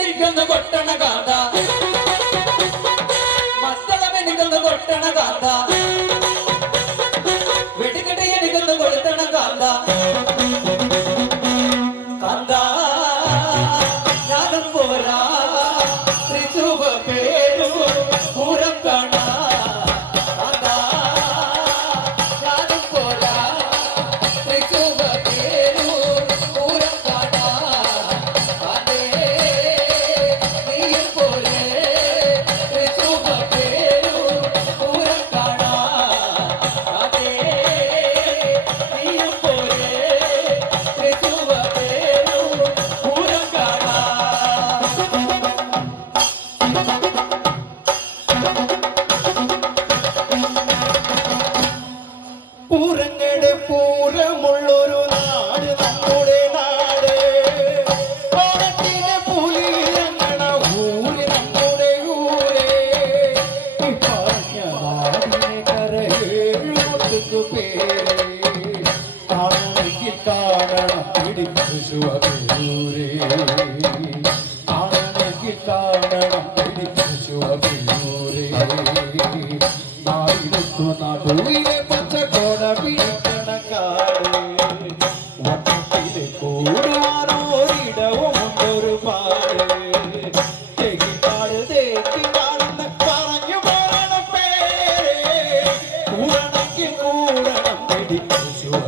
എനിക്കൊന്ന് കൊട്ടണ കാന്ത മസ്തകം എനിക്കൊന്ന് കൊട്ടണ കാന്ത വെടിക്കെട്ട് എനിക്കൊന്ന് കൊളുത്തണ കാന്ത കാന്ത ഞാനും പോരാ തൃശൂവ പേരു പൂരം കാണാ കാന്ത ഞാനും പോരാ തൃശൂവ പേരു പൂരം കാണാ കാന്തേ നീയും പോരേ തൃശൂവ പേരു പൂരം കാണാ കാന്തേ നീയും പോരേ തൃശൂവ പേരു പൂരം കാണാ പൂരങ്ങളുടെ പൂരമുള്ളൊരു നാട് നമ്മുടെ നാട് ഓണത്തിന് പുലിയിറങ്ങണ ഊര് നമ്മുടെ ഊരേ ഈ പറഞ്ഞ നാടിനെ കരയേഴുമുട്ടുക്കു പേരേ ആണെങ്കിൽ കാണണം പിടിച്ചു ശുഭപേരൂരേ ആണെങ്കിൽ കാണണം പിടിച്ചു ശുഭപേരൂരേ നായിരത്തു നടുവിലെ പച്ചക്കോട പിടിക്കണ കാട് വട്ടത്തിലെ കൂടുവാനോരിടവും ഉണ്ടൊരു പാട് തെങ്ങിപ്പാട് തേക്കി കാണുന്ന പറഞ്ഞു പോരണ പേരേ കൂടണമെങ്കിൽ കൂടണം പിടിച്ചു ശുഭ